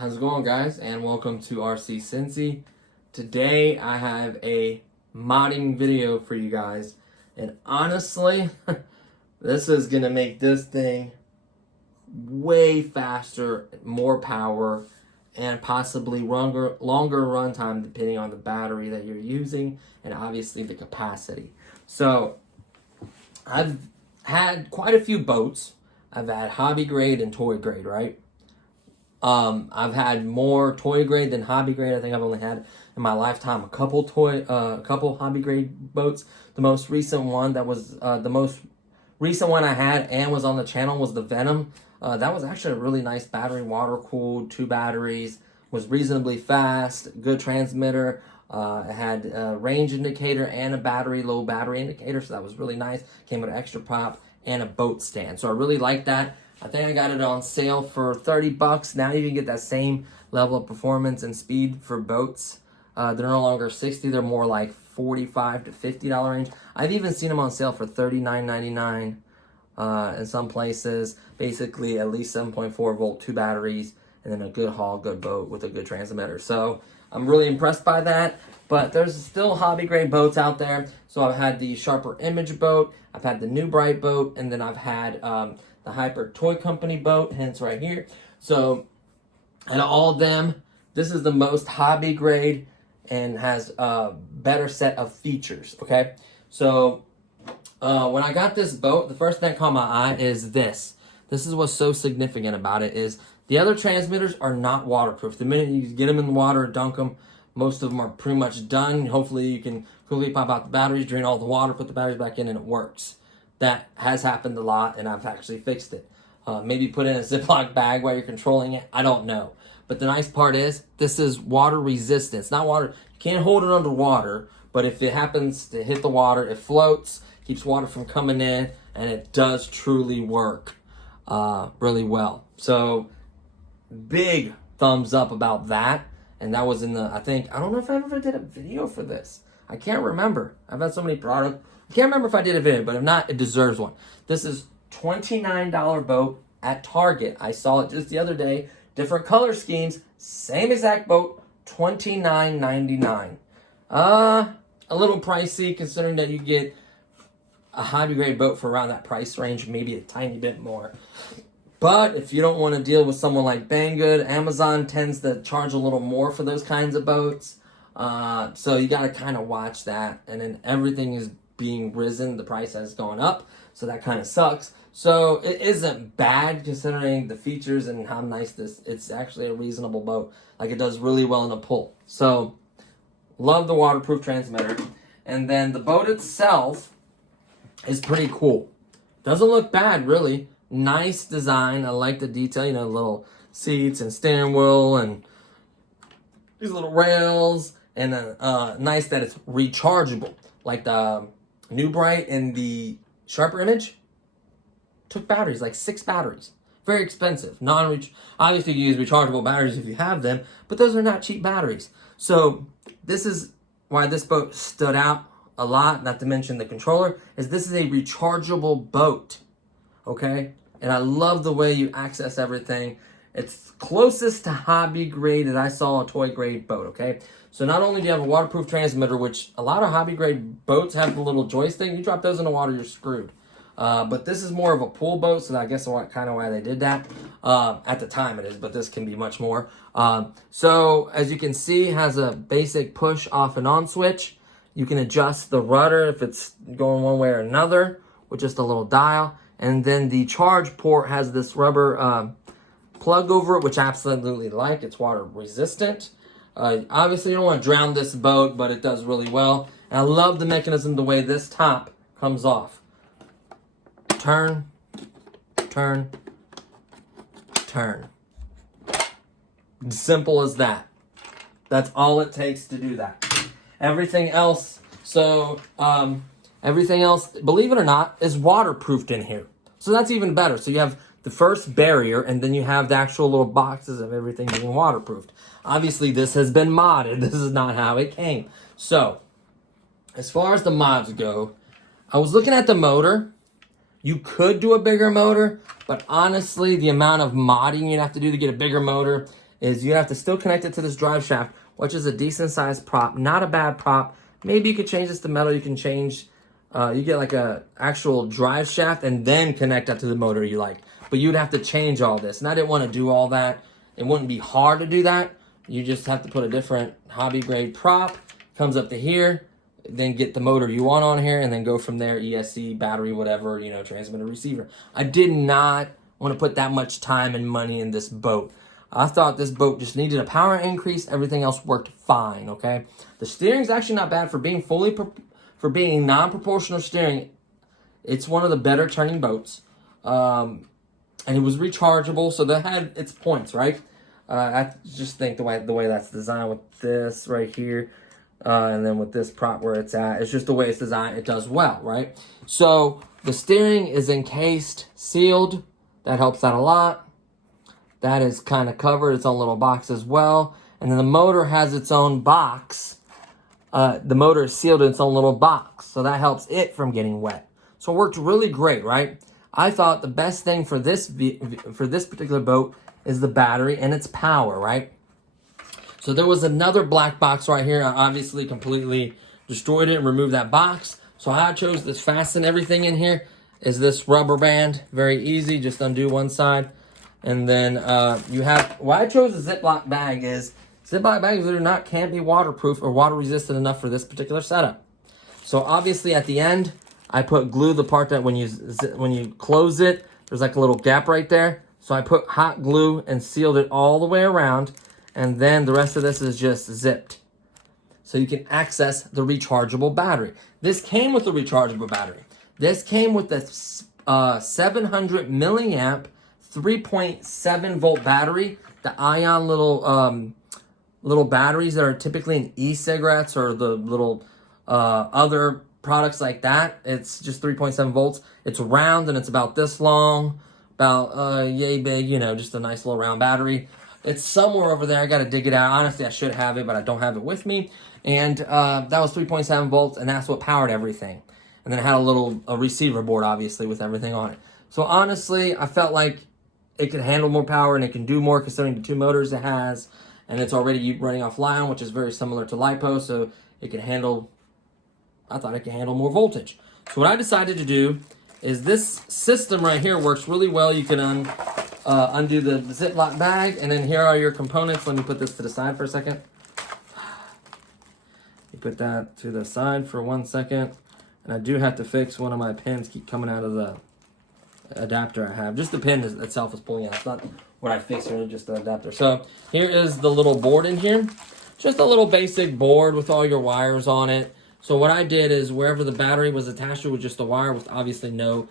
How's it going, guys? And welcome to RC Cincy. Today I have a modding video for you guys, and honestly this is gonna make this thing way faster, more power, and possibly longer run time depending on the battery that you're using and obviously the capacity. So I've had quite a few boats. I've had hobby grade and toy grade, right? I've had more toy grade than hobby grade. I think I've only had in my lifetime a couple hobby grade boats. The most recent one I had and was on the channel was the Venom. That was actually a really nice battery, water cooled, 2 batteries, was reasonably fast, good transmitter. It had a range indicator and a low battery indicator, so that was really nice. Came with an extra prop and a boat stand, so I really like that. I think I got it on sale for 30 bucks. Now you can get that same level of performance and speed for boats. They're no longer 60, they're more like $45 to $50 range. I've even seen them on sale for $39.99 in some places. Basically at least 7.4 volt, 2 batteries, and then a good haul, good boat with a good transmitter. So I'm really impressed by that. But there's still hobby grade boats out there. So I've had the Sharper Image boat, I've had the New Bright boat, and then I've had the Hyper Toy Company boat, hence right here. So, and all of them, this is the most hobby grade and has a better set of features, okay? So, when I got this boat, the first thing that caught my eye is this. This is what's so significant about it is the other transmitters are not waterproof. The minute you get them in the water, dunk them, most of them are pretty much done. Hopefully you can quickly pop out the batteries, drain all the water, put the batteries back in, and it works. That has happened a lot, and I've actually fixed it. Maybe put it in a Ziploc bag while you're controlling it. I don't know. But the nice part is, this is water resistant. It's not water. You can't hold it underwater, but if it happens to hit the water, it floats, keeps water from coming in, and it does truly work really well. So, big thumbs up about that. And that was in the, I don't know if I ever did a video for this. I can't remember. I've had so many products. I can't remember if I did a video, but if not, it deserves one. This is $29 boat at Target. I saw it just the other day. Different color schemes, same exact boat, $29.99. A little pricey considering that you get a hobby grade boat for around that price range, maybe a tiny bit more. But if you don't want to deal with someone like Banggood, Amazon tends to charge a little more for those kinds of boats. So you got to kind of watch that. And then everything is being risen, the price has gone up, so that kind of sucks. So it isn't bad considering the features and how nice it's actually a reasonable boat. Like, it does really well in a pull. So love the waterproof transmitter. And then the boat itself is pretty cool. Doesn't look bad, really. Nice design. I like the detail, you know, little seats and steering wheel and these little rails, and nice that it's rechargeable. Like the New Bright and the Sharper Image took batteries, like 6 batteries. Very expensive. Obviously you use rechargeable batteries if you have them, but those are not cheap batteries. So this is why this boat stood out a lot, not to mention the controller, is this is a rechargeable boat, okay? And I love the way you access everything. It's closest to hobby grade that I saw a toy grade boat, okay? So not only do you have a waterproof transmitter, which a lot of hobby grade boats have the little joystick. You drop those in the water, you're screwed. But this is more of a pool boat, so I guess kind of why they did that. At the time it is, but this can be much more. So as you can see, it has a basic push off and on switch. You can adjust the rudder if it's going one way or another with just a little dial. And then the charge port has this rubber plug over it, which I absolutely like. It's water resistant. Obviously, you don't want to drown this boat, but it does really well. And I love the mechanism, the way this top comes off. Turn, turn, turn. Simple as that. That's all it takes to do that. Everything else, everything else, believe it or not, is waterproofed in here. So that's even better. So you have the first barrier, and then you have the actual little boxes of everything being waterproofed. Obviously, this has been modded. This is not how it came. So, as far as the mods go, I was looking at the motor. You could do a bigger motor, but honestly, the amount of modding you'd have to do to get a bigger motor is you have to still connect it to this drive shaft, which is a decent sized prop, not a bad prop. Maybe you could change this to metal. You can change, you get like a actual drive shaft and then connect that to the motor you like. But you'd have to change all this, and I didn't want to do all that. It wouldn't be hard to do that. You just have to put a different hobby grade prop, comes up to here, then get the motor you want on here, and then go from there, ESC, battery, whatever, you know, transmitter, receiver. I did not want to put that much time and money in this boat. I thought this boat just needed a power increase. Everything else worked fine, okay? The steering's actually not bad for being for being non-proportional steering. It's one of the better turning boats. And it was rechargeable, so that had its points, right? I just think the way that's designed with this right here, and then with this prop where it's at, it's just the way it's designed. It does well, right? So the steering is encased, sealed. That helps out a lot. That is kind of covered, its own little box as well. And then the motor has its own box. The motor is sealed in its own little box, so that helps it from getting wet. So it worked really great, right? I thought the best thing for this particular boat is the battery and its power, right? So there was another black box right here. I obviously completely destroyed it and removed that box. So how I chose to fasten everything in here is this rubber band. Very easy, just undo one side. And then you have, why I chose a Ziploc bag is, Ziploc bags can't be waterproof or water resistant enough for this particular setup. So obviously at the end, I put glue, the part that when you close it, there's like a little gap right there. So I put hot glue and sealed it all the way around. And then the rest of this is just zipped. So you can access the rechargeable battery. This came with the rechargeable battery. This came with the 700 milliamp 3.7 volt battery. The ion little batteries that are typically in e-cigarettes or the little other products like that. It's just 3.7 volts. It's round and it's about this long, about yay big, you know, just a nice little round battery. It's somewhere over there. I got to dig it out. Honestly, I should have it, but I don't have it with me. And that was 3.7 volts, and that's what powered everything. And then it had a receiver board, obviously, with everything on it. So honestly, I felt like it could handle more power and it can do more considering the two motors it has. And it's already running off Lion, which is very similar to LiPo, so it can handle, I thought it could handle more voltage. So what I decided to do is this system right here works really well. You can undo the Ziploc bag, and then here are your components. Let me put this to the side for a second. You put that to the side for 1 second. And I do have to fix one of my pins keep coming out of the adapter I have. Just the pin itself is pulling out. It's not what I fixed here, just the adapter. So here is the little board in here. Just a little basic board with all your wires on it. So what I did is wherever the battery was attached to with just a wire with obviously no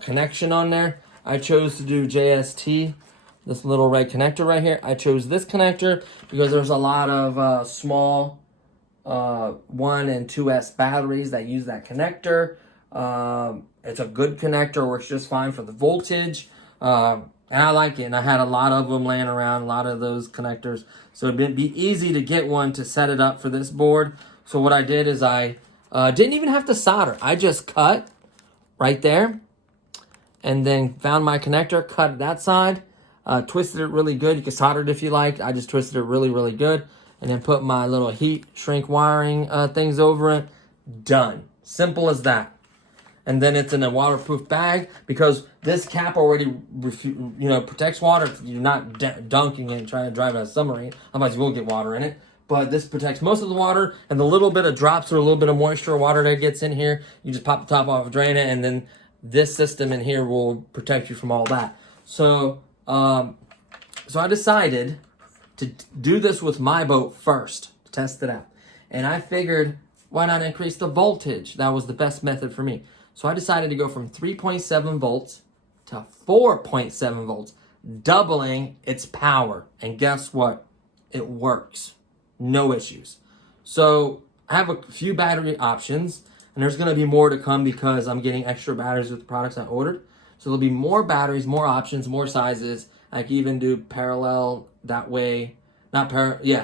connection on there, I chose to do JST, this little red connector right here. I chose this connector because there's a lot of small 1 and 2S batteries that use that connector. It's a good connector, works just fine for the voltage. And I like it, and I had a lot of them laying around, a lot of those connectors. So it'd be easy to get one to set it up for this board. So what I did is I didn't even have to solder. I just cut right there, and then found my connector, cut that side, twisted it really good. You can solder it if you like. I just twisted it really, really good, and then put my little heat shrink wiring things over it. Done. Simple as that. And then it's in a waterproof bag because this cap already, protects water. You're not dunking it and trying to drive a submarine. Otherwise, you will get water in it. But this protects most of the water, and the little bit of drops or a little bit of moisture or water that gets in here, you just pop the top off, drain it, and then this system in here will protect you from all that. So, so I decided to do this with my boat first, to test it out. And I figured, why not increase the voltage? That was the best method for me. So I decided to go from 3.7 volts to 4.7 volts, doubling its power. And guess what? It works. No issues. So I have a few battery options, and there's going to be more to come because I'm getting extra batteries with the products I ordered. So there'll be more batteries, more options, more sizes. I can even do parallel that way.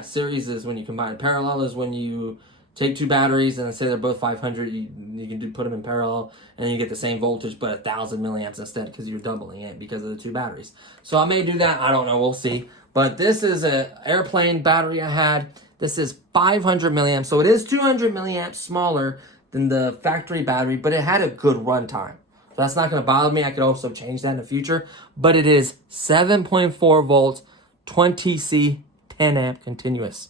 Series is when you combine. Parallel is when you take two batteries and say they're both 500. You can put them in parallel, and then you get the same voltage, but 1,000 milliamps instead because you're doubling it because of the two batteries. So I may do that. I don't know. We'll see. But this is an airplane battery I had. This is 500 milliamps. So it is 200 milliamps smaller than the factory battery, but it had a good runtime. So that's not going to bother me. I could also change that in the future. But it is 7.4 volts, 20C, 10 amp continuous.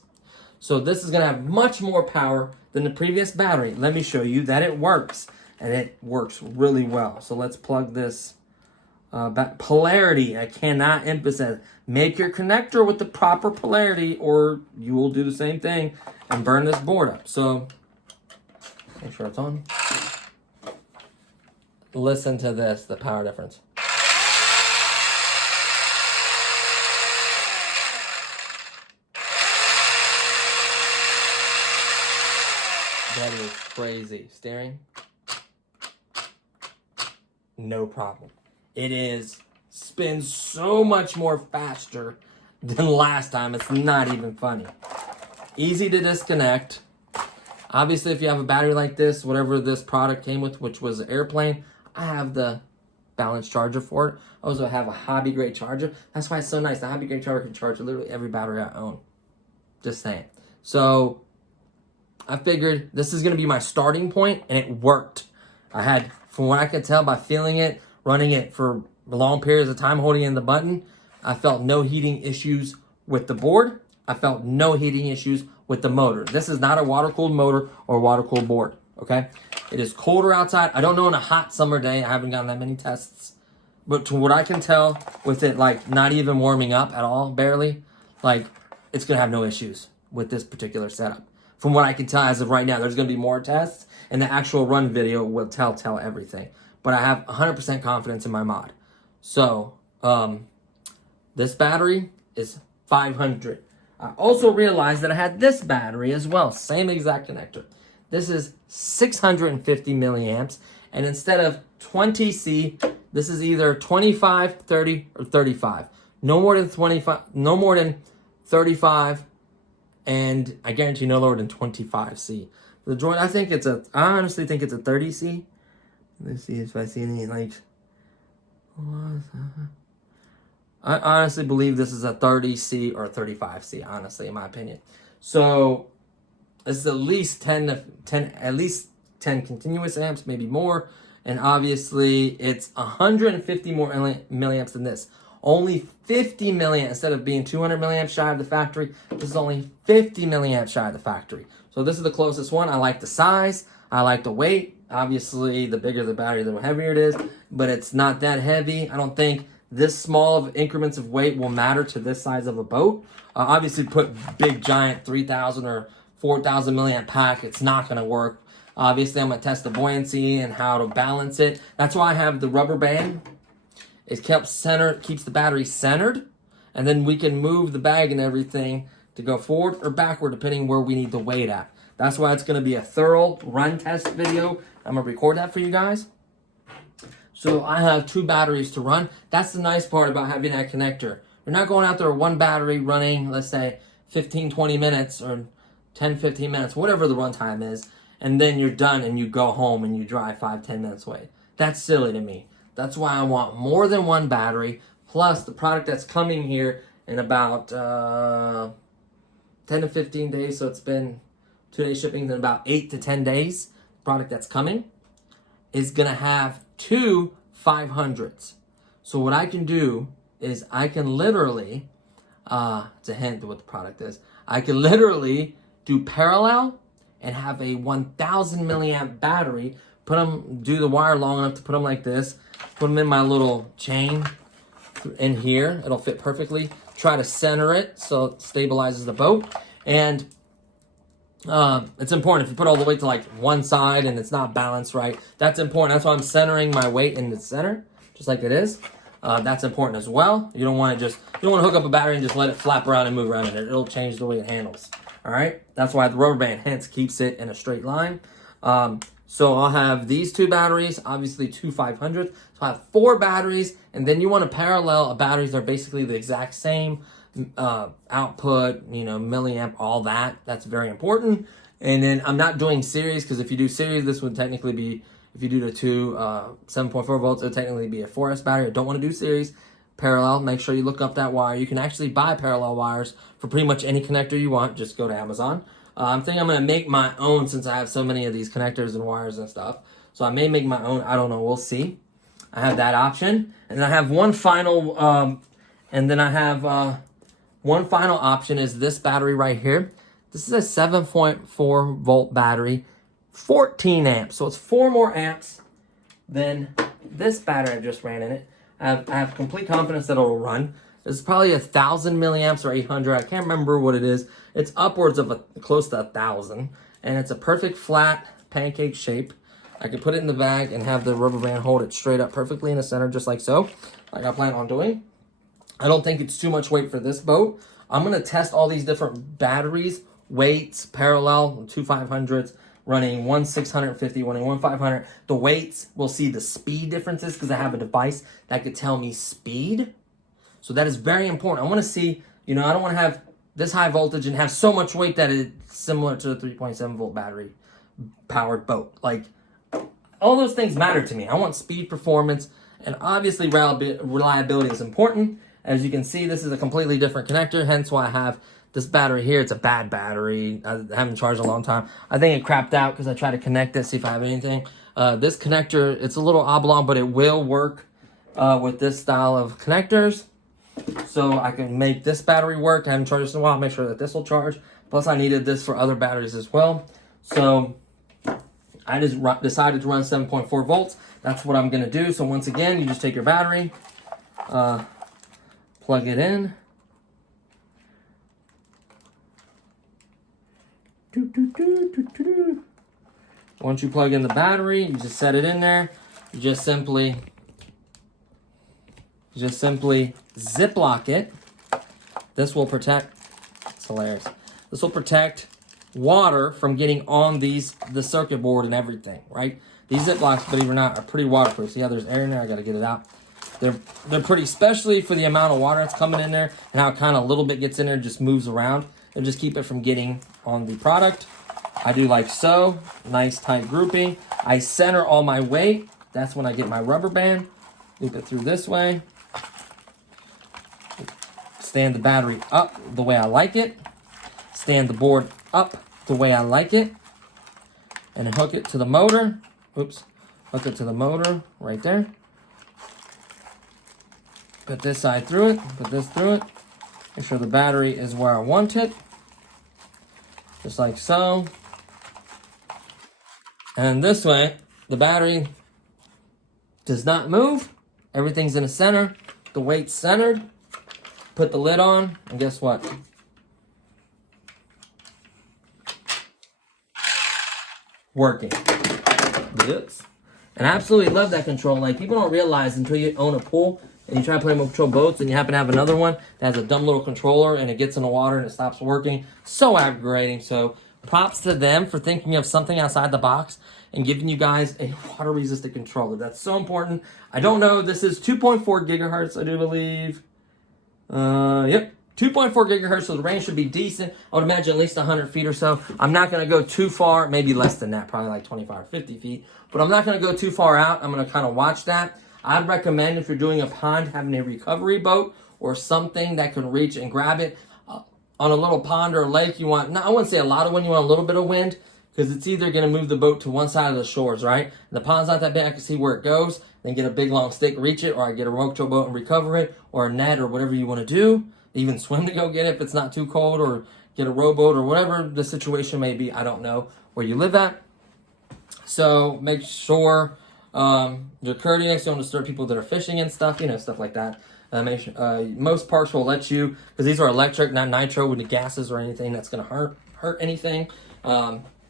So this is going to have much more power than the previous battery. Let me show you that it works. And it works really well. So let's plug this. Polarity, I cannot emphasize. Make your connector with the proper polarity or you will do the same thing and burn this board up. So, make sure it's on. Listen to this, the power difference. That is crazy. Steering? No problem. It spins so much more faster than last time. It's not even funny. Easy to disconnect. Obviously, if you have a battery like this, whatever this product came with, which was an airplane, I have the balance charger for it. I also have a hobby grade charger. That's why it's so nice. The hobby grade charger can charge literally every battery I own. Just saying. So I figured this is going to be my starting point, and it worked. I had, from what I could tell by feeling it, running it for long periods of time, holding in the button, I felt no heating issues with the board. I felt no heating issues with the motor. This is not a water-cooled motor or water-cooled board, okay? It is colder outside. I don't know on a hot summer day. I haven't gotten that many tests. But to what I can tell, with it like not even warming up at all, barely, like it's going to have no issues with this particular setup. From what I can tell as of right now, there's going to be more tests, and the actual run video will tell everything. But I have 100% confidence in my mod. So, this battery is 500. I also realized that I had this battery as well. Same exact connector. This is 650 milliamps. And instead of 20C, this is either 25, 30, or 35. No more than 25, no more than 35, and I guarantee no lower than 25C. The joint, I honestly think it's a 30C. Let's see if I see any, like, I honestly believe this is a 30C or a 35C, honestly, in my opinion. So, it's at least 10 continuous amps, maybe more. And obviously, it's 150 more milliamps than this. Only 50 milliamps, instead of being 200 milliamps shy of the factory, this is only 50 milliamps shy of the factory. So this is the closest one. I like the size. I like the weight. Obviously, the bigger the battery, the heavier it is. But it's not that heavy. I don't think this small of increments of weight will matter to this size of a boat. Obviously, put big, giant 3,000 or 4,000 milliamp pack. It's not going to work. Obviously, I'm going to test the buoyancy and how to balance it. That's why I have the rubber band. It keeps the battery centered, and then we can move the bag and everything to go forward or backward depending where we need the weight at. That's why it's going to be a thorough run test video. I'm going to record that for you guys. So I have two batteries to run. That's the nice part about having that connector. You're not going out there with one battery running, let's say, 15, 20 minutes or 10, 15 minutes, whatever the run time is, and then you're done and you go home and you drive 5, 10 minutes away. That's silly to me. That's why I want more than one battery, plus the product that's coming here in about 10 to 15 days, so it's been 2-day shipping, in about 8 to 10 days. The product that's coming is going to have two 500s. So what I can do is I can literally, it's a hint to what the product is, I can literally do parallel and have a 1,000 milliamp battery, do the wire long enough to put them like this, put them in my little chain in here, it'll fit perfectly, try to center it so it stabilizes the boat. And it's important if you put all the weight to like one side and it's not balanced right. That's important. That's why I'm centering my weight in the center, just like it is. That's important as well. You don't want to hook up a battery and just let it flap around and move around in it. It'll change the way it handles. All right. That's why the rubber band hence keeps it in a straight line. So I'll have these 2 batteries, obviously 2 500s. So I have 4 batteries, and then you want to parallel batteries that are basically the exact same output, milliamp, all that. That's very important. And then I'm not doing series, because if you do series, this would technically be, if you do the 2 7.4 volts, it would technically be a 4S battery. I don't want to do series. Parallel, make sure you look up that wire. You can actually buy parallel wires for pretty much any connector you want. Just go to Amazon. I'm thinking I'm going to make my own, since I have so many of these connectors and wires and stuff. So I may make my own. I don't know. We'll see. I have that option. And then I have one final, one final option is this battery right here. This is a 7.4 volt battery, 14 amps. So it's 4 more amps than this battery I just ran in it. I have complete confidence that it'll run. This is probably 1,000 milliamps or 800. I can't remember what it is. It's upwards of close to 1,000. And it's a perfect flat pancake shape. I can put it in the bag and have the rubber band hold it straight up perfectly in the center, just like so, like I plan on doing. I don't think it's too much weight for this boat. I'm going to test all these different batteries, weights, parallel, 2 500s, running 1 650, running 1 500. The weights, we'll see the speed differences because I have a device that could tell me speed. So that is very important. I want to see, I don't want to have this high voltage and have so much weight that it's similar to a 3.7 volt battery powered boat. Like, all those things matter to me. I want speed, performance, and obviously reliability is important. As you can see, this is a completely different connector, hence why I have this battery here. It's a bad battery. I haven't charged in a long time. I think it crapped out because I tried to connect it, see if I have anything. This connector, it's a little oblong, but it will work with this style of connectors. So I can make this battery work. I haven't charged this in a while. Make sure that this will charge. Plus, I needed this for other batteries as well. So I just decided to run 7.4 volts. That's what I'm going to do. So once again, you just take your battery, plug it in. Once you plug in the battery, you just set it in there. You just simply Ziploc it. This will protect, it's hilarious. This will protect water from getting on the circuit board and everything, right? These Ziplocs, believe it or not, are pretty waterproof. See how there's air in there? I gotta get it out. They're pretty, especially for the amount of water that's coming in there and how kind of a little bit gets in there, just moves around. And just keep it from getting on the product. I do like so. Nice tight grouping. I center all my weight. That's when I get my rubber band. Loop it through this way. Stand the battery up the way I like it. Stand the board up the way I like it. And then hook it to the motor. Oops. Hook it to the motor right there. Put this side through it. Put this through it. Make sure the battery is where I want it. Just like so. And this way, the battery does not move. Everything's in the center. The weight's centered. Put the lid on, and guess what? Working. Oops. And I absolutely love that control. Like, people don't realize until you own a pool and you try to play remote control boats and you happen to have another one that has a dumb little controller and it gets in the water and it stops working. So aggravating. So props to them for thinking of something outside the box and giving you guys a water resistant controller. That's so important. I don't know. This is 2.4 gigahertz, I do believe. Yep. 2.4 gigahertz, so the range should be decent. I would imagine at least 100 feet or so. I'm not going to go too far, maybe less than that, probably like 25 or 50 feet. But I'm not going to go too far out. I'm going to kind of watch that. I'd recommend if you're doing a pond, having a recovery boat or something that can reach and grab it. On a little pond or lake, you want, I wouldn't say a lot of wind, you want a little bit of wind, because it's either going to move the boat to one side of the shores, right? And the pond's not that big, I can see where it goes, then get a big long stick, reach it, or I get a remote boat and recover it, or a net, or whatever you want to do. Even swim to go get it if it's not too cold, or get a rowboat, or whatever the situation may be. I don't know where you live at. So make sure you're courteous, don't disturb people that are fishing and stuff, stuff like that. Most parts will let you, because these are electric, not nitro with the gases or anything that's going to hurt anything.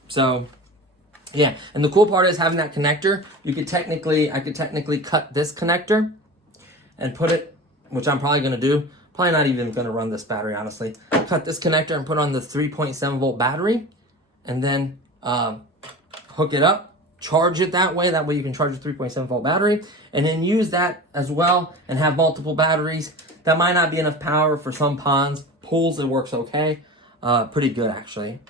So yeah, and the cool part is having that connector. I could technically cut this connector and put it, which I'm probably going to do. Probably not even going to run this battery, honestly. Cut this connector and put on the 3.7 volt battery, and then hook it up, charge it that way. That way you can charge a 3.7 volt battery, and then use that as well and have multiple batteries. That might not be enough power for some ponds. Pools, it works okay. Pretty good, actually.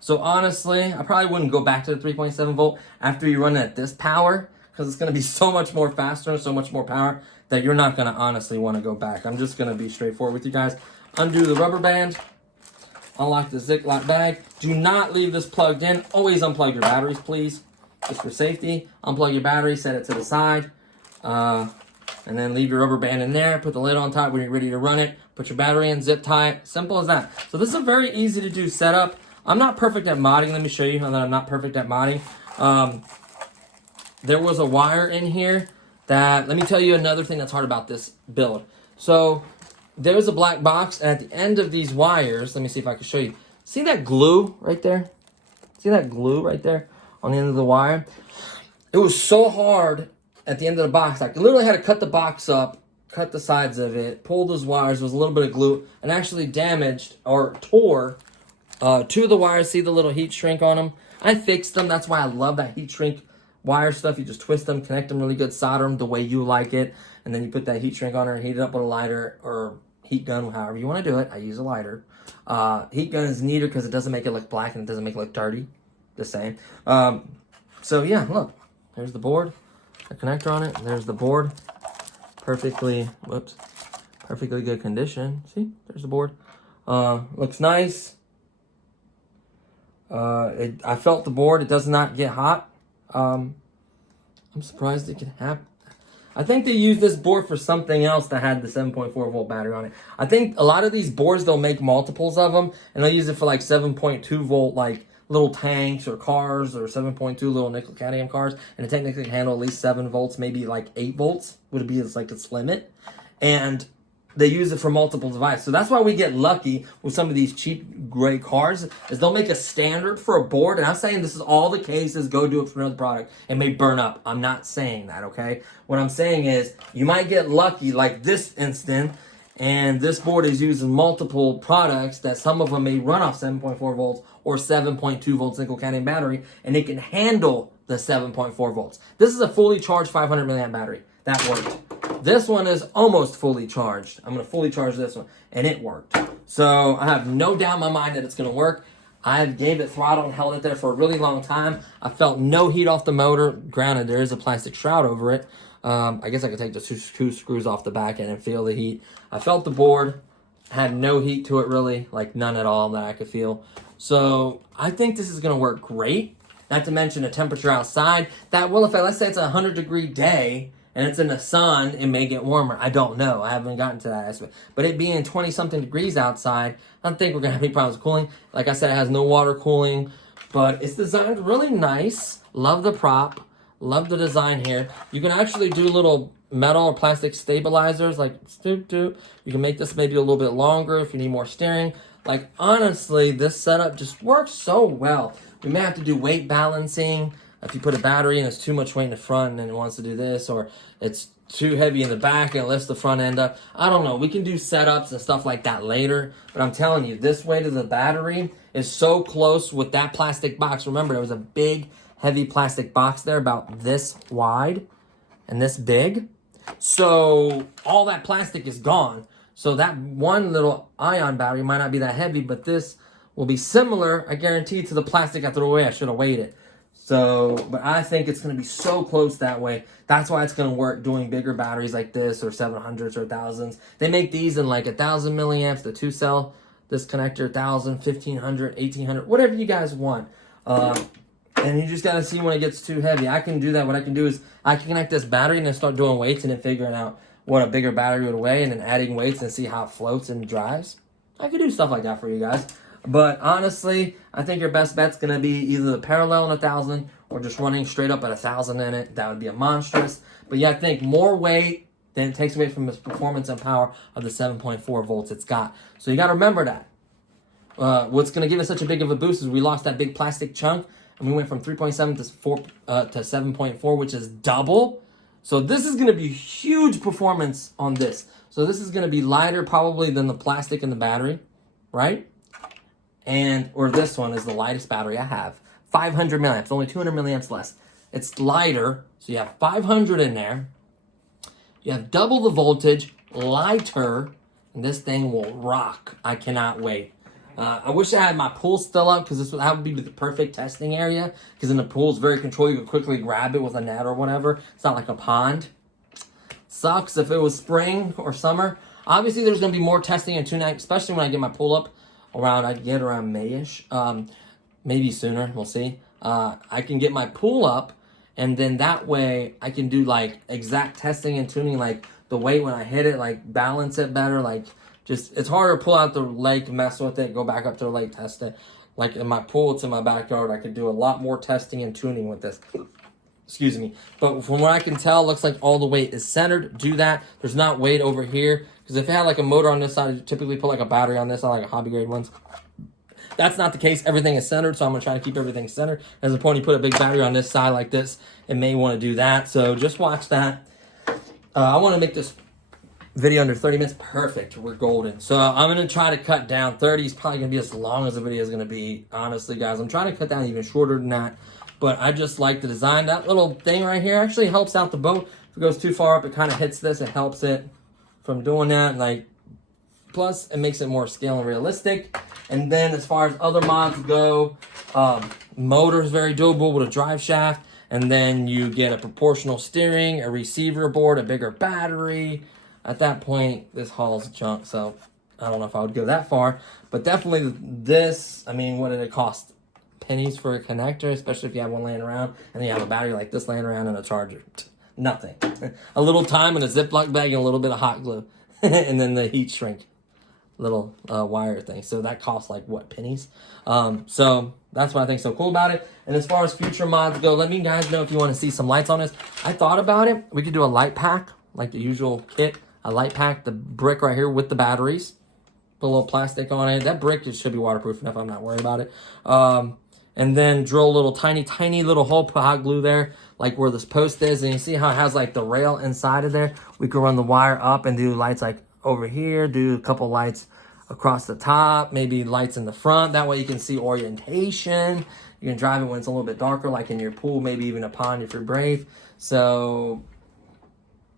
So honestly, I probably wouldn't go back to the 3.7 volt after you run it at this power, because it's going to be so much more faster and so much more power that you're not going to honestly want to go back. I'm just going to be straightforward with you guys. Undo the rubber band. Unlock the Ziploc bag. Do not leave this plugged in. Always unplug your batteries, please. Just for safety. Unplug your battery, set it to the side. And then leave your rubber band in there. Put the lid on top when you're ready to run it. Put your battery in, zip tie it. Simple as that. So this is a very easy to do setup. I'm not perfect at modding. Let me show you how that I'm not perfect at modding. There was a wire in here that, let me tell you another thing that's hard about this build. So there's a black box, and at the end of these wires, let me see if I can show you. See that glue right there? See that glue right there on the end of the wire? It was so hard at the end of the box. I literally had to cut the box up, cut the sides of it, pull those wires. There was a little bit of glue, and actually damaged or tore two of the wires. See the little heat shrink on them? I fixed them. That's why I love that heat shrink wire stuff. You just twist them, connect them really good, solder them the way you like it, and then you put that heat shrink on there and heat it up with a lighter or heat gun, however you want to do it. I use a lighter. Heat gun is neater because it doesn't make it look black and it doesn't make it look dirty. The same. So yeah, look. There's the board. A connector on it. And there's the board. Perfectly good condition. See? There's the board. Looks nice. I felt the board. It does not get hot. I'm surprised it can happen. I think they used this board for something else that had the 7.4 volt battery on it. I think a lot of these boards, they'll make multiples of them, and they'll use it for like 7.2 volt, like little tanks or cars, or 7.2 little nickel cadmium cars, and it technically can handle at least 7 volts, maybe like 8 volts would be like its limit. And they use it for multiple devices. So that's why we get lucky with some of these cheap gray cars, is they'll make a standard for a board. And I'm saying this is all the cases, go do it for another product. It may burn up. I'm not saying that, okay? What I'm saying is you might get lucky like this instant, and this board is using multiple products that some of them may run off 7.4 volts or 7.2 volts nickel cadmium battery, and it can handle the 7.4 volts. This is a fully charged 500 milliamp battery. That worked. This one is almost fully charged. I'm going to fully charge this one, and it worked. So I have no doubt in my mind that it's going to work. I gave it throttle and held it there for a really long time. I felt no heat off the motor. Granted, there is a plastic shroud over it. I guess I could take the two screws off the back end and feel the heat. I felt the board. Had no heat to it really, like none at all that I could feel. So I think this is going to work great. Not to mention the temperature outside. That will affect, let's say it's a 100-degree day, and it's in the sun, it may get warmer. I don't know. I haven't gotten to that aspect. But it being 20-something degrees outside, I don't think we're going to have any problems with cooling. Like I said, it has no water cooling, but it's designed really nice. Love the prop. Love the design here. You can actually do little metal or plastic stabilizers, like stoop doop. You can make this maybe a little bit longer if you need more steering. Like, honestly, this setup just works so well. We may have to do weight balancing. If you put a battery and it's too much weight in the front and it wants to do this, or it's too heavy in the back and it lifts the front end up. I don't know. We can do setups and stuff like that later. But I'm telling you, this weight of the battery is so close with that plastic box. Remember, there was a big, heavy plastic box there about this wide and this big. So all that plastic is gone. So that one little ion battery might not be that heavy, but this will be similar, I guarantee, to the plastic I threw away. I should have weighed it. So, but I think it's going to be so close that way. That's why it's going to work doing bigger batteries like this, or 700s or 1000s. They make these in like 1000 milliamps, the 2-cell, this connector, 1000, 1500, 1800, whatever you guys want. And you just got to see when it gets too heavy. I can do that. What I can do is I can connect this battery and then start doing weights and then figuring out what a bigger battery would weigh and then adding weights and see how it floats and drives. I can do stuff like that for you guys. But honestly, I think your best bet's going to be either the parallel in 1000 or just running straight up at 1000 in it. That would be a monstrous. But yeah, I think more weight then it takes away from its performance and power of the 7.4 volts it's got. So you got to remember that. What's going to give us such a big of a boost is we lost that big plastic chunk, and we went from 3.7 to 7.4, which is double. So this is going to be huge performance on this. So this is going to be lighter probably than the plastic in the battery, right? Or this one is the lightest battery I have. 500 milliamps, only 200 milliamps less. It's lighter, so you have 500 in there. You have double the voltage, lighter, and this thing will rock. I cannot wait. I wish I had my pool still up, because that would be the perfect testing area. Because in the pool, it's very controlled. You could quickly grab it with a net or whatever. It's not like a pond. Sucks if it was spring or summer. Obviously, there's going to be more testing and tuning, especially when I get my pool up around May-ish. Maybe sooner. We'll see. I can get my pool up, and then that way I can do like exact testing and tuning, like the weight when I hit it, like balance it better, like. Just, it's harder to pull out the lake, mess with it, go back up to the lake, test it. Like in my pool, it's in my backyard. I could do a lot more testing and tuning with this. Excuse me. But from what I can tell, it looks like all the weight is centered. Do that. There's not weight over here. Because if it had like a motor on this side, you typically put like a battery on this side, like a hobby grade ones. That's not the case. Everything is centered, so I'm going to try to keep everything centered. As a point, you put a big battery on this side like this, it may want to do that. So just watch that. I want to make this video under 30 minutes. Perfect. We're golden. So I'm going to try to cut down. 30 is probably going to be as long as the video is going to be. Honestly, guys, I'm trying to cut down even shorter than that. But I just like the design. That little thing right here actually helps out the boat. If it goes too far up, it kind of hits this. It helps it from doing that. Like, plus, it makes it more scale and realistic. And then as far as other mods go, motor is very doable with a drive shaft. And then you get a proportional steering, a receiver board, a bigger battery. At that point, this haul's junk, so I don't know if I would go that far. But definitely this, I mean, what did it cost? Pennies for a connector, especially if you have one laying around, and then you have a battery like this laying around and a charger. Nothing. A little time and a Ziploc bag and a little bit of hot glue. And then the heat shrink little wire thing. So that costs like, what, pennies? So that's what I think is so cool about it. And as far as future mods go, let me guys know if you want to see some lights on this. I thought about it. We could do a light pack, like the usual kit. A light pack, the brick right here with the batteries. Put a little plastic on it. That brick just should be waterproof enough. I'm not worried about it. And then drill a little tiny little hole, put hot glue there, like where this post is. And you see how it has like the rail inside of there? We can run the wire up and do lights like over here. Do a couple lights across the top. Maybe lights in the front. That way you can see orientation. You can drive it when it's a little bit darker, like in your pool, maybe even a pond if you're brave. So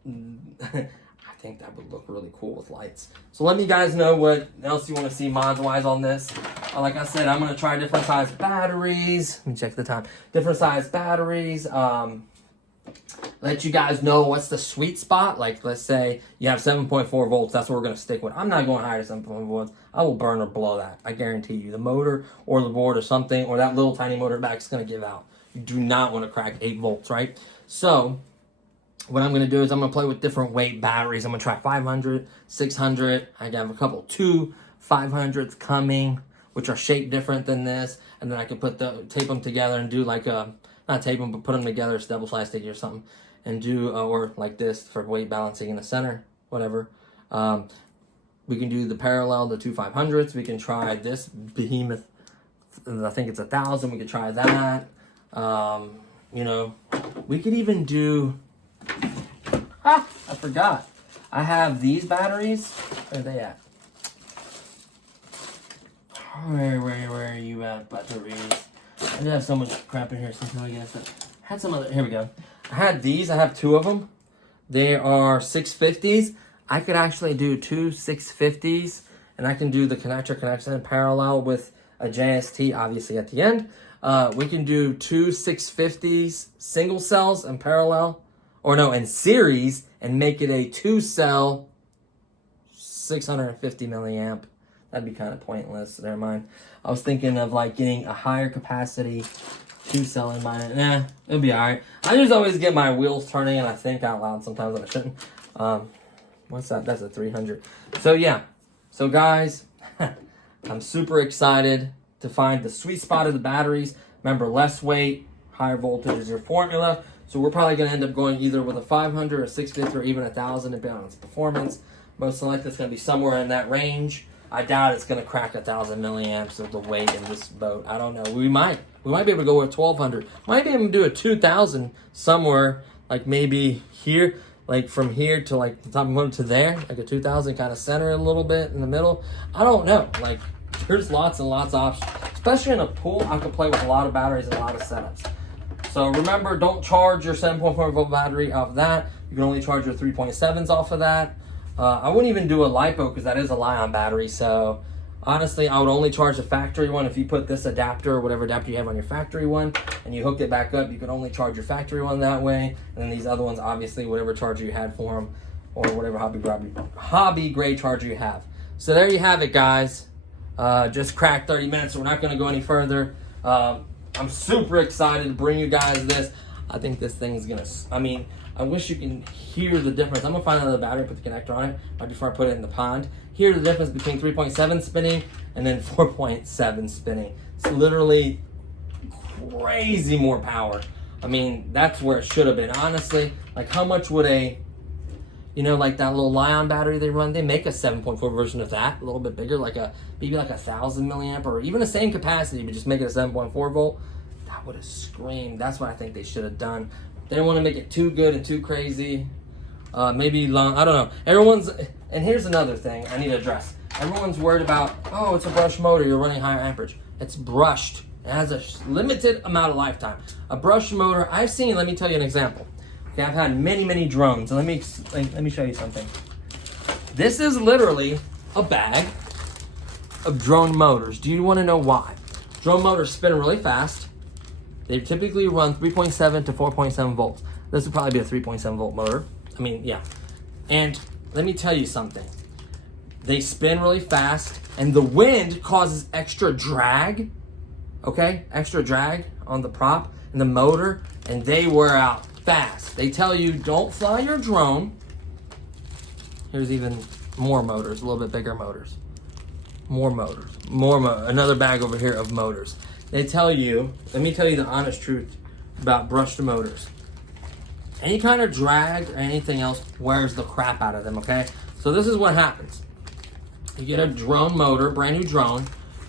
I think that would look really cool with lights. So let me guys know what else you want to see mods wise on this. Like I said, I'm going to try different size batteries. Let me check the time. Different size batteries. Let you guys know what's the sweet spot. Like, let's say you have 7.4 volts. That's what we're going to stick with. I'm not going higher than 7.4 volts. I will burn or blow that. I guarantee you. The motor or the board or something, or that little tiny motor back is going to give out. You do not want to crack 8 volts, right? So what I'm going to do is I'm going to play with different weight batteries. I'm going to try 500, 600. I have a couple 2 500s coming, which are shaped different than this. And then I can tape them together and do like a, not tape them, but put them together, it's double side sticky or something. And do, or like this for weight balancing in the center, whatever. We can do the parallel, the 2 500s. We can try this behemoth. I think it's 1,000. We could try that. You know, we could even do, I forgot. I have these batteries. Where are they at? Where are you at, batteries? I do have so much crap in here sometimes, I guess. I had some other, here we go. I had these, I have 2 of them. They are 650s. I could actually do 2 650s, and I can do the connector connection in parallel with a JST, obviously, at the end. We can do 2 650s single cells in parallel, or no, in series, and make it a 2-cell 650 milliamp. That'd be kind of pointless. Never mind. I was thinking of like getting a higher capacity 2-cell in mine. Nah, it'll be alright. I just always get my wheels turning and I think out loud sometimes that I shouldn't. What's that? That's a 300. So yeah. So guys, I'm super excited to find the sweet spot of the batteries. Remember, less weight, higher voltage is your formula. So we're probably going to end up going either with a 500 or 650 or even 1,000 depending on its performance. Most likely it's going to be somewhere in that range. I doubt it's going to crack 1,000 milliamps of the weight in this boat. I don't know. We might be able to go with 1,200. Might be able to do a 2,000 somewhere, like maybe here, like from here to like the top of the motor to there, like a 2,000 kind of center a little bit in the middle. I don't know. Like there's lots and lots of options. Especially in a pool, I could play with a lot of batteries and a lot of setups. So remember, don't charge your 7.4 volt battery off of that. You can only charge your 3.7s off of that. I wouldn't even do a LiPo because that is a Li-ion battery. So honestly, I would only charge the factory one. If you put this adapter or whatever adapter you have on your factory one and you hooked it back up, you could only charge your factory one that way. And then these other ones, obviously, whatever charger you had for them or whatever hobby grade charger you have. So there you have it, guys. Just cracked 30 minutes, so we're not going to go any further. I'm super excited to bring you guys this. I think this thing's going to, I mean, I wish you can hear the difference. I'm going to find another battery, put the connector on it right before I put it in the pond. Hear the difference between 3.7 spinning and then 4.7 spinning. It's literally crazy more power. I mean, that's where it should have been. Honestly, like how much would a, you know, like that little Li-ion battery they run, they make a 7.4 version of that, a little bit bigger, like a, maybe like 1,000 milliamp or even the same capacity, but just make it a 7.4 volt. That would have screamed. That's what I think they should have done. They don't want to make it too good and too crazy. Maybe long, I don't know. Everyone's, and here's another thing I need to address. Everyone's worried about, oh, it's a brush motor, you're running higher amperage. It's brushed. It has a limited amount of lifetime. A brush motor, I've seen, let me tell you an example. Okay, I've had many drones. So let me show you something. This is literally a bag of drone motors. Do you want to know why? Drone motors spin really fast. They typically run 3.7 to 4.7 volts. This would probably be a 3.7 volt motor. I mean, yeah. And let me tell you something. They spin really fast, and the wind causes extra drag, okay? Extra drag on the prop and the motor, and they wear out fast. They tell you, don't fly your drone. Here's even more motors, a little bit bigger motors. More motors, another bag over here of motors. They tell you, let me tell you the honest truth about brushed motors. Any kind of drag or anything else wears the crap out of them, okay? So this is what happens. You get a drone motor, brand new drone,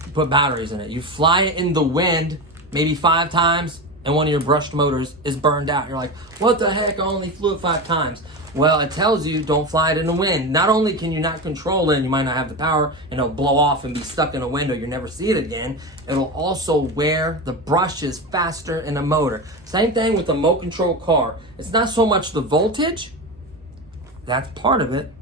you put batteries in it. You fly it in the wind maybe 5 times, and one of your brushed motors is burned out. You're like, what the heck, I only flew it 5 times. Well, it tells you don't fly it in the wind. Not only can you not control it, and you might not have the power, and it'll blow off and be stuck in a wind or you'll never see it again, it'll also wear the brushes faster in the motor. Same thing with the remote control car. It's not so much the voltage, that's part of it,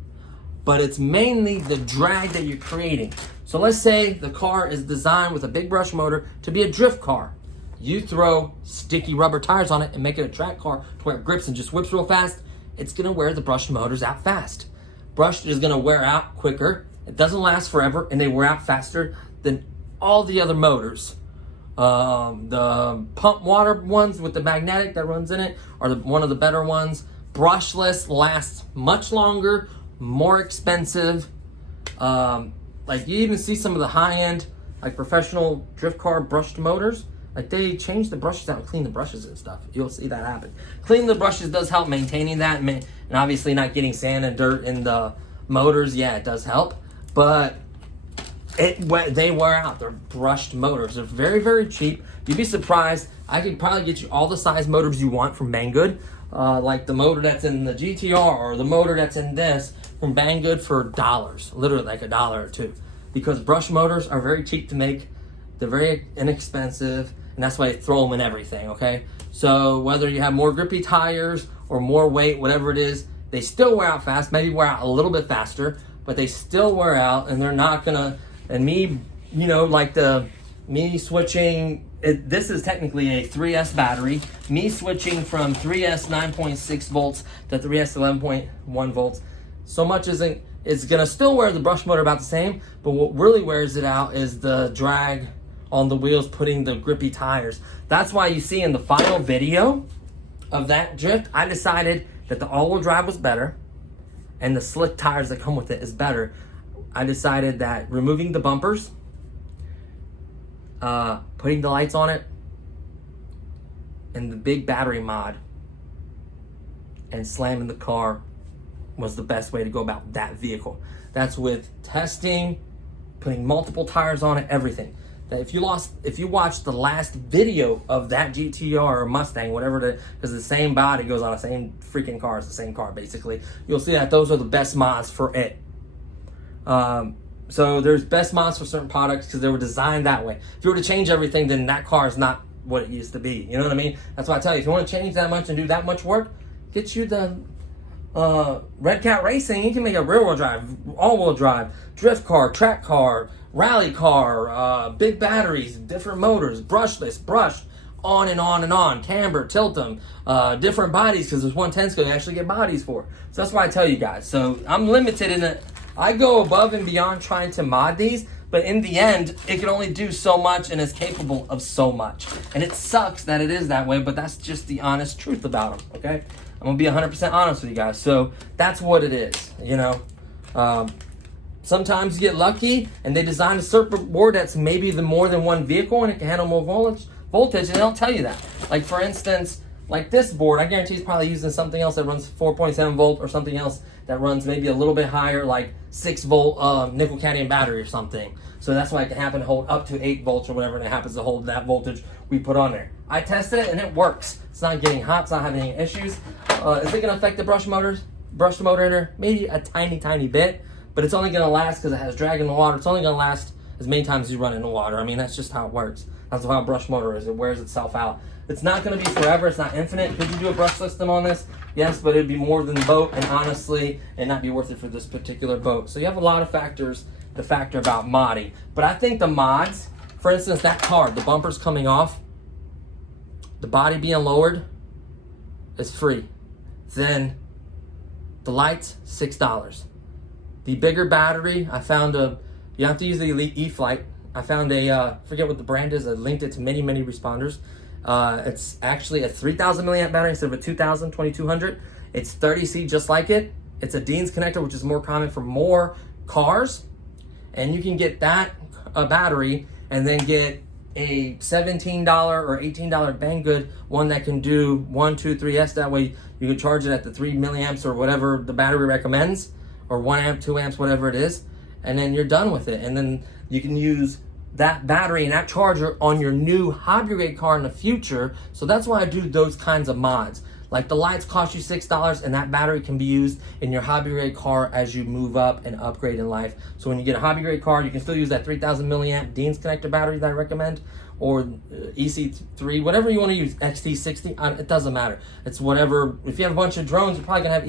but it's mainly the drag that you're creating. So let's say the car is designed with a big brush motor to be a drift car. You throw sticky rubber tires on it and make it a track car to where it grips and just whips real fast, it's gonna wear the brushed motors out fast. Brushed is gonna wear out quicker, it doesn't last forever, and they wear out faster than all the other motors. The pump water ones with the magnetic that runs in it are one of the better ones. Brushless lasts much longer, more expensive. Like you even see some of the high-end, like professional drift car brushed motors. Like they change the brushes out and clean the brushes and stuff. You'll see that happen. Cleaning the brushes does help maintaining that, and obviously not getting sand and dirt in the motors. Yeah, it does help, but they wear out. They're brushed motors. They're very cheap. You'd be surprised. I could probably get you all the size motors you want from Banggood, like the motor that's in the GTR or the motor that's in this from Banggood for dollars, literally like $1 or $2, because brush motors are very cheap to make. They're very inexpensive. And that's why they throw them in everything, okay? So whether you have more grippy tires or more weight, whatever it is, they still wear out fast, maybe wear out a little bit faster, but they still wear out, and they're not gonna, and me, you know, like me switching, this is technically a 3S battery, me switching from 3S 9.6 volts to 3S 11.1 volts, so much isn't, it's gonna still wear the brush motor about the same, but what really wears it out is the drag on the wheels, putting the grippy tires. That's why you see in the final video of that drift, I decided that the all-wheel drive was better and the slick tires that come with it is better. I decided that removing the bumpers, putting the lights on it, and the big battery mod and slamming the car was the best way to go about that vehicle. That's with testing, putting multiple tires on it, everything. That if you watch the last video of that GTR or Mustang, whatever it is, because the same body goes on the same freaking car, it's the same car basically, you'll see that those are the best mods for it. So there's best mods for certain products because they were designed that way. If you were to change everything, then that car is not what it used to be. You know what I mean? That's why I tell you, if you want to change that much and do that much work, get you the Red Cat Racing. You can make a rear-wheel drive, all-wheel drive, drift car, track car, rally car, big batteries, different motors, brushless, brushed, on and on and on, camber, tilt them, different bodies, because there's 110s you actually get bodies for. So that's why I tell you guys. So I'm limited in it. I go above and beyond trying to mod these, but in the end, it can only do so much and is capable of so much. And it sucks that it is that way, but that's just the honest truth about them, okay? I'm gonna be 100% honest with you guys. So that's what it is, you know? Sometimes you get lucky and they design a circuit board that's maybe more than one vehicle and it can handle more voltage, and they'll tell you that. Like for instance, like this board, I guarantee it's probably using something else that runs 4.7 volt or something else that runs maybe a little bit higher, like 6 volt nickel cadmium battery or something. So that's why it can happen to hold up to 8 volts or whatever, and it happens to hold that voltage we put on there. I tested it and it works. It's not getting hot, it's not having any issues. Is it gonna affect the brush motor in there? Maybe a tiny bit, but it's only gonna last because it has drag in the water. It's only gonna last as many times as you run in the water. I mean, that's just how it works. That's how a brush motor is. It wears itself out. It's not going to be forever. It's not infinite. Could you do a brush system on this? Yes, but it'd be more than the boat, and honestly, it'd not be worth it for this particular boat. So you have a lot of factors to factor about modding. But I think the mods, for instance, that car, the bumpers coming off, the body being lowered, is free. Then the lights, $6. The bigger battery, I found you have to use the Elite E-Flight. I found forget what the brand is. I linked it to many responders. It's actually a 3,000 milliamp battery instead of a 2,000, 2,200. It's 30C just like it. It's a Dean's connector, which is more common for more cars. And you can get that battery and then get a $17 or $18 Banggood one that can do 1, 2, 3S. That way you can charge it at the 3 milliamps or whatever the battery recommends, or 1 amp, 2 amps, whatever it is. And then you're done with it. And then you can use that battery and that charger on your new hobby grade car in the future. So that's why I do those kinds of mods. Like the lights cost you $6 and that battery can be used in your hobby grade car as you move up and upgrade in life. So when you get a hobby grade car, you can still use that 3,000 milliamp Dean's connector battery that I recommend, or EC3, whatever you want to use, XT60, it doesn't matter. It's whatever. If you have a bunch of drones, you're probably gonna have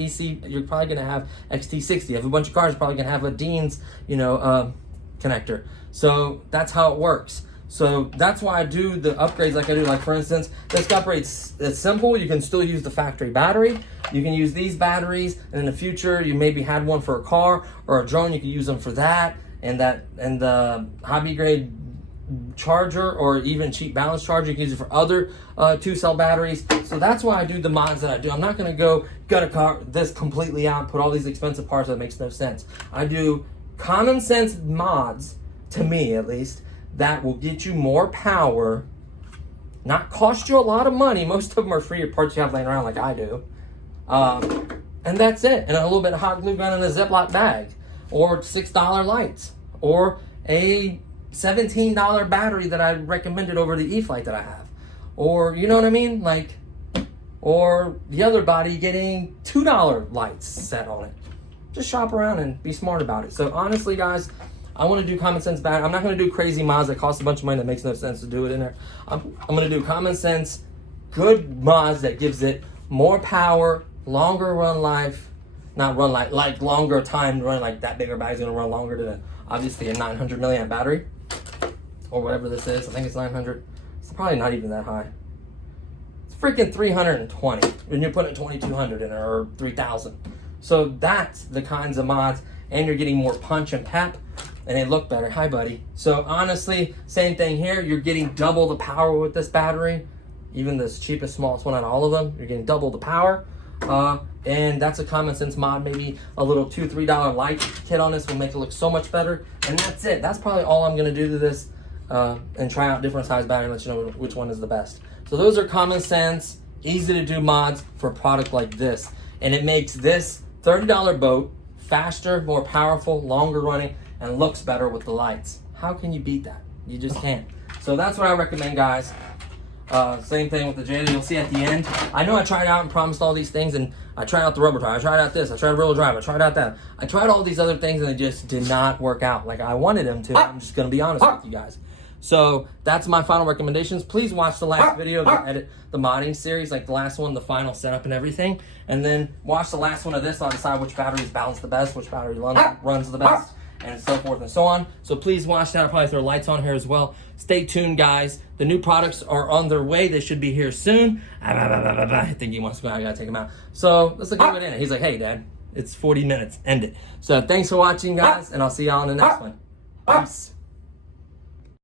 you're probably gonna have XT60. If you have a bunch of cars, you're probably gonna have a Dean's, connector. So that's how it works. So that's why I do the upgrades like I do. Like for instance, this upgrade's it's simple. You can still use the factory battery. You can use these batteries, and in the future, you maybe had one for a car or a drone. You can use them for that, and the hobby grade charger or even cheap balance charger. You can use it for other 2-cell batteries. So that's why I do the mods that I do. I'm not gonna go gut a car this completely out, put all these expensive parts that makes no sense. I do common sense mods, to me at least, that will get you more power, not cost you a lot of money. Most of them are free parts you have laying around like I do. And that's it. And a little bit of hot glue gun in a Ziploc bag, or $6 lights, or a $17 battery that I recommended over the E-Flight that I have. Or, you know what I mean? Like, or the other body getting $2 lights set on it. Just shop around and be smart about it. So honestly, guys, I want to do common sense battery. I'm not going to do crazy mods that cost a bunch of money that makes no sense to do it in there. I'm going to do common sense, good mods that gives it more power, longer run life, not run like longer time to run, like that bigger battery's going to run longer than obviously a 900 milliamp battery or whatever this is. I think it's 900. It's probably not even that high. It's freaking 320 when you're putting 2200 in there, or 3000. So that's the kinds of mods, and you're getting more punch and pep, and they look better. Hi, buddy. So honestly, same thing here. You're getting double the power with this battery. Even this cheapest, smallest one out of all of them, you're getting double the power. And that's a common sense mod. Maybe a little $2, $3 light kit on this will make it look so much better. And that's it. That's probably all I'm going to do to this, and try out different size battery and let you know which one is the best. So those are common sense, easy to do mods for a product like this. and it makes this $30 boat faster, more powerful, longer running, and looks better with the lights. How can you beat that? You just can't. So that's what I recommend, guys. Same thing with the Jada, you'll see at the end. I know I tried out and promised all these things, and I tried out the rubber tire, I tried out this, I tried real drive, I tried out that. I tried all these other things and they just did not work out like I wanted them to. I'm just gonna be honest with you guys. So that's my final recommendations. Please watch the last video, the modding series, like the last one, the final setup and everything. And then watch the last one of this. I'll decide which batteries balance the best, which battery runs the best, and so forth and so on. So please watch that. I'll probably throw lights on here as well. Stay tuned, guys. The new products are on their way. They should be here soon. I think he wants to go. I gotta take him out. So let's look at it. He's like, hey, Dad, it's 40 minutes. End it. So thanks for watching, guys, and I'll see y'all on the next one. Peace.